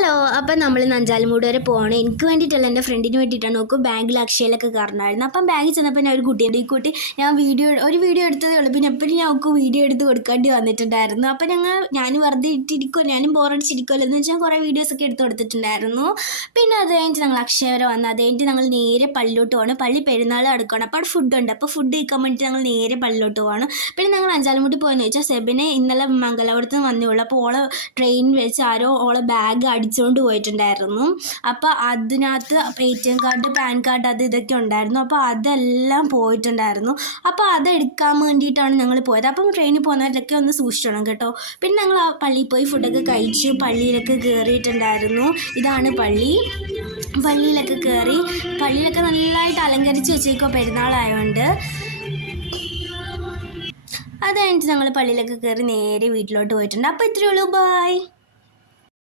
Hello അപ്പം നമ്മൾ നഞ്ചാലുമൂട് വരെ പോകണം എനിക്ക് വേണ്ടിയിട്ടല്ല എന്റെ ഫ്രണ്ടിന് വേണ്ടിയിട്ടാണ്. നോക്കും ബാങ്കിൽ അക്ഷയയിലൊക്കെ കയറണമായിരുന്നു അപ്പം ബാങ്കിൽ ചെന്നപ്പോൾ ഞാൻ ഒരു കുട്ടിയുടെ ഈ കുട്ടി ഞാൻ വീഡിയോ ഒരു വീഡിയോ എടുത്തതേ ഉള്ളൂ. പിന്നെ എപ്പോഴും ഞാൻ അവൾക്ക് വീഡിയോ എടുത്ത് കൊടുക്കേണ്ടി വന്നിട്ടുണ്ടായിരുന്നു. അപ്പം ഞങ്ങൾ ഞാൻ വെറുതെ ഇട്ടിരിക്കുമോ ഞാനും ബോറടിച്ചിരിക്കുമല്ലോ എന്ന് വെച്ചാൽ കുറേ വീഡിയോസൊക്കെ എടുത്ത് കൊടുത്തിട്ടുണ്ടായിരുന്നു. പിന്നെ അത് കഴിഞ്ഞിട്ട് ഞങ്ങൾ അക്ഷയ വരെ വന്നു. അത് കഴിഞ്ഞിട്ട് ഞങ്ങൾ നേരെ പള്ളിലോട്ട് പോകണം പള്ളി പെരുന്നാൾ അടുക്കണം അപ്പോൾ അവിടെ ഫുഡുണ്ട് അപ്പോൾ ഫുഡ് കഴിക്കാൻ വേണ്ടിയിട്ട് ഞങ്ങൾ നേരെ പള്ളിലോട്ട് പോകണം പിന്നെ ഞങ്ങൾ അഞ്ചാലുമുട്ടി പോയെന്ന് വെച്ചാൽ സെബിനെ ഇന്നലെ മംഗലാപുരത്ത് നിന്ന് വന്നേ ഉള്ളൂ. അപ്പോൾ ഓളെ ട്രെയിൻ വെച്ച് ആരോ ഓളെ ബാഗ് അടിച്ചുകൊണ്ട് പോയിട്ടുണ്ടായിരുന്നു. അപ്പോൾ അതിനകത്ത് A T M card PAN card അത് ഇതൊക്കെ ഉണ്ടായിരുന്നു. അപ്പോൾ അതെല്ലാം പോയിട്ടുണ്ടായിരുന്നു. അപ്പോൾ അതെടുക്കാൻ വേണ്ടിയിട്ടാണ് ഞങ്ങൾ പോയത്. അപ്പം ട്രെയിനിൽ പോകുന്നവരിലൊക്കെ ഒന്ന് സൂക്ഷിച്ചണം കേട്ടോ. പിന്നെ ഞങ്ങൾ ആ പള്ളിയിൽ പോയി ഫുഡൊക്കെ കഴിച്ചു. പള്ളിയിലൊക്കെ കയറിയിട്ടുണ്ടായിരുന്നു ഇതാണ് പള്ളി. പള്ളിയിലൊക്കെ കയറി പള്ളിയിലൊക്കെ നല്ലതായിട്ട് അലങ്കരിച്ച് വെച്ചേക്കോ പെരുന്നാളായതുകൊണ്ട് അത് കഴിഞ്ഞിട്ട് ഞങ്ങൾ പള്ളിയിലൊക്കെ കയറി നേരെ വീട്ടിലോട്ട് പോയിട്ടുണ്ട്. അപ്പോൾ ഇത്രയേ ഉള്ളൂ. ബായ്